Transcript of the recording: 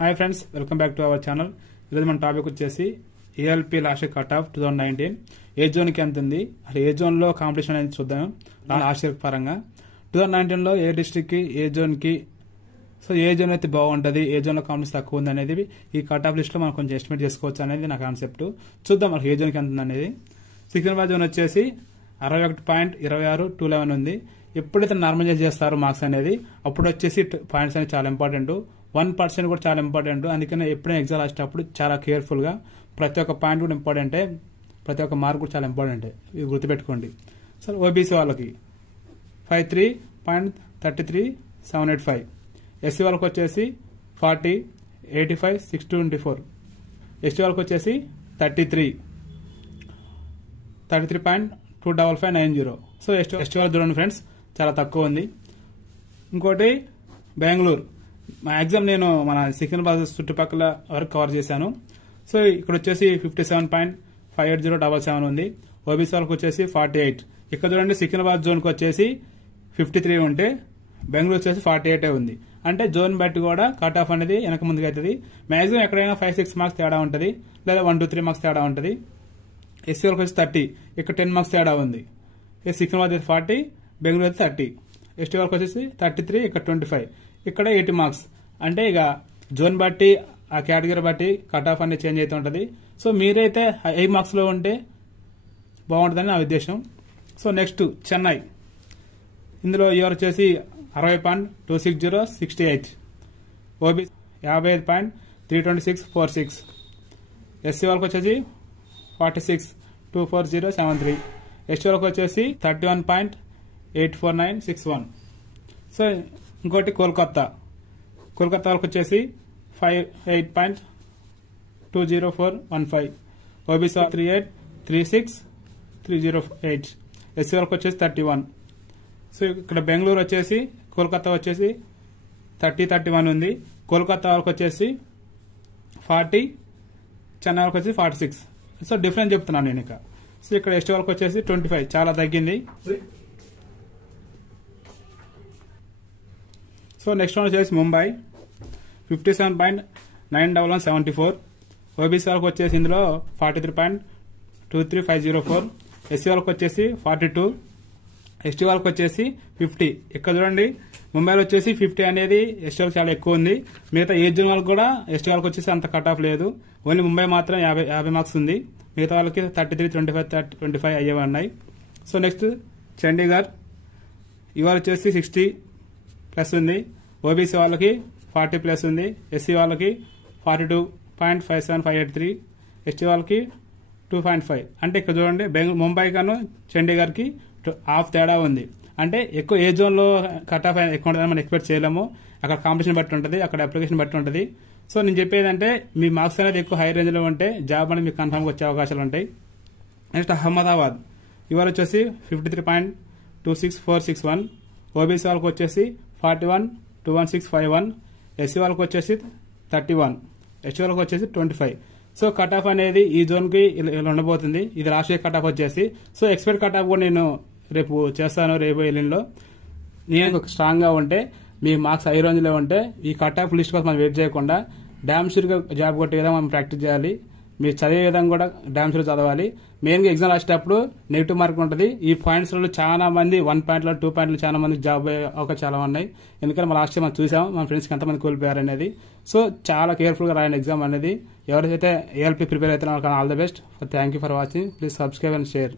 Hi friends, welcome back to our channel. ఈరోజు మన topic వచ్చేసి ఏఎల్పీ లాస్ట్ కట్ ఆఫ్ 2019 ఏ జోన్కి ఎంత ఉంది, అసలు ఏ జోన్లో కాంపిటీషన్ అనేది చూద్దాం. లాస్ట్ ఇయర్ పరంగా 2019లో ఏ డిస్ట్రిక్ట్కి ఏ జోన్కి, సో ఏ జోన్ అయితే బాగుంటుంది, ఏ జోన్లో కాంపిటీషన్ తక్కువ ఉంది అనేది ఈ కట్ ఆఫ్ లిస్ట్లో మనం కొంచెం ఎస్టిమేట్ చేసుకోవచ్చు అనేది నా కాన్సెప్ట్. చూద్దాం మనకి ఏ జోన్కి ఎంత ఉంది అనేది. సికింద్రాబాద్ జోన్ వచ్చేసి 61.26 ఉంది. ఎప్పుడైతే నార్మలైజ్ చేస్తారో మార్క్స్ అనేది అప్పుడు వచ్చేసి పాయింట్స్ అనేది చాలా ఇంపార్టెంట్. 1% కూడా చాలా ఇంపార్టెంట్. అందుకనే ఎప్పుడైనా ఎగ్జామ్ రాసేటప్పుడు చాలా కేర్ఫుల్గా ప్రతి ఒక్క పాయింట్ కూడా ఇంపార్టెంటే, ప్రతి ఒక్క మార్క్ కూడా చాలా ఇంపార్టెంటే, ఇది గుర్తుపెట్టుకోండి. సో ఓబీసీ వాళ్ళకి 53.33785, ఎస్సీ వాళ్ళకి వచ్చేసి 40, 85, 624, ఎస్టీ వాళ్ళకి వచ్చేసి 33.25590. సో ఎస్టీ వాళ్ళు చూడండి ఫ్రెండ్స్, చాలా తక్కువ ఉంది. ఇంకోటి బెంగళూరు, మ్యాక్సిమం నేను మన సికింద్రాబాద్ చుట్టుపక్కల వరకు కవర్ చేశాను. సో ఇక్కడ వచ్చేసి 57.58077 ఉంది. ఓబీసీ వాళ్ళకి వచ్చేసి 48. ఇక్కడ చూడండి సికింద్రాబాద్ జోన్కి వచ్చేసి 53 ఉంటే బెంగళూరు వచ్చేసి 48 ఉంది. అంటే జోన్ బట్టి కూడా కట్ ఆఫ్ అనేది వెనక ముందుకు అవుతుంది. మ్యాక్సిమం ఎక్కడైనా 5-6 మార్క్స్ తేడా ఉంటుంది, లేదా 1-3 మార్క్స్ తేడా ఉంటుంది. ఎస్సీ వాళ్ళకి వచ్చి 30, ఇక్కడ 10 మార్క్స్ తేడా ఉంది. సికింద్రాబాద్ అయితే 40, బెంగళూరు అయితే 30. ఎస్టీ వాళ్ళకి వచ్చేసి 33, ఇక్కడ 25, ఇక్కడ 80 మార్క్స్. అంటే ఇక జోన్ బట్టి ఆ కేటగిరీ బట్టి కట్ ఆఫ్ అనేది చేంజ్ అవుతూ ఉంటుంది. సో మీరైతే 8 మార్క్స్లో ఉంటే బాగుంటుందని నా ఉద్దేశం. సో నెక్స్ట్ చెన్నై, ఇందులో ఇయర్ వచ్చేసి 60.26068, ఓబీసీ 55.32646, ఎస్సీ వాళ్ళకి వచ్చేసి 46.24073, ఎస్టీ వాళ్ళకి వచ్చేసి 31.84961. సో ఇంకోటి కోల్కతా వాళ్ళకి వచ్చేసి 58.20415, ఓబీసీ 38.36308, ఎస్సీ వాళ్ళకి వచ్చేసి 31. సో ఇక్కడ బెంగళూరు వచ్చేసి కోల్కతా వచ్చేసి 30-31 ఉంది. కోల్కతా వాళ్ళకి వచ్చేసి 40, చెన్నై వాళ్ళకి వచ్చేసి 46. సో డిఫరెన్స్ చెప్తున్నాను నేను ఇక. సో ఇక్కడ ఎస్టీ వాళ్ళకి వచ్చేసి 25, చాలా తగ్గింది. సో నెక్స్ట్ వన్ వచ్చేసి ముంబై 57.91174, ఓబీసీ వాళ్ళకి వచ్చేసి ఇందులో 43.23504, ఎస్సీ వాళ్ళకి వచ్చేసి 42, ఎస్టీ వాళ్ళకి వచ్చేసి 50. ఇక్కడ చూడండి ముంబైలో వచ్చేసి 50 అనేది ఎస్టీ వాళ్ళకి చాలా ఎక్కువ ఉంది. మిగతా ఏ జోన్ వాళ్ళకి కూడా ఎస్టీ వాళ్ళకి వచ్చేసి అంత కట్ ఆఫ్ లేదు. ఓన్లీ ముంబై మాత్రం 50 మార్క్స్ ఉంది. మిగతా వాళ్ళకి 33, 25, 25 అయ్యేవి ఉన్నాయి. సో నెక్స్ట్ చండీగఢ్, ఇవాళ వచ్చేసి 60+ ఉంది. ఓబీసీ వాళ్ళకి 40+ ఉంది. ఎస్సీ వాళ్ళకి 42.57583, ఎస్టీ వాళ్ళకి 2.5. అంటే ఇక్కడ చూడండి ముంబై గాను చండీగఢ్కి హాఫ్ తేడా ఉంది. అంటే ఎక్కువ ఏ జోన్లో కట్ ఆఫ్ ఎక్కువ ఉంటుందని మనం ఎక్స్పెక్ట్ చేయలేము. అక్కడ కాంపిటీషన్ బట్టి ఉంటుంది, అక్కడ అప్లికేషన్ బట్టి ఉంటుంది. సో నేను చెప్పేది అంటే మీ మార్క్స్ అనేది ఎక్కువ హై రేంజ్లో ఉంటే జాబ్ అనేది మీకు కన్ఫర్మ్గా వచ్చే అవకాశాలు ఉంటాయి. నెక్స్ట్ అహ్మదాబాద్, ఇవాళ వచ్చేసి 53.26461, ఓబీసీ వాళ్ళకి వచ్చేసి 41.21651, ఎస్సీ వాళ్ళకి వచ్చేసి 31, ఎస్టీ వాళ్ళకి వచ్చేసి 25. సో కట్ ఆఫ్ అనేది ఈ జోన్కి ఇలా ఉండబోతుంది. ఇది రాష్ట్రీయ కట్ ఆఫ్ వచ్చేసి. సో ఎక్స్పెక్ట్ కట్ ఆఫ్ కూడా నేను రేపు చేస్తాను, రేపు ఎల్లుండిలో. నేను స్ట్రాంగ్గా ఉంటే మీ మార్క్స్ హై రేంజ్లో ఉంటే ఈ కట్ ఆఫ్ లిస్ట్ కోసం మనం వెయిట్ చేయకుండా డ్యామ్ షూర్గా జాబ్ కొట్టే విధంగా మనం ప్రాక్టీస్ చేయాలి. మీరు చదివే విధంగా కూడా డ్యామ్ షూర్ చదవాలి. మెయిన్గా ఎగ్జామ్ రాసేటప్పుడు నెగిటివ్ మార్క్ ఉంటుంది. ఈ పాయింట్స్లో చాలా మంది 1 పాయింట్లో 2 పాయింట్లు చాలా మంది జాబ్ అయ్యే అవకాశం చాలా ఉన్నాయి. ఎందుకంటే మన లాస్ట్ టైం మనం చూసాం మన ఫ్రెండ్స్కి ఎంతమంది కోల్పోయారు అనేది. సో చాలా కేర్ఫుల్గా రాయండి ఎగ్జామ్ అనేది. ఎవరైతే ఏఎల్పీ ప్రిపేర్ అవుతున్నారో all the best. Thank you for watching. Please subscribe and share.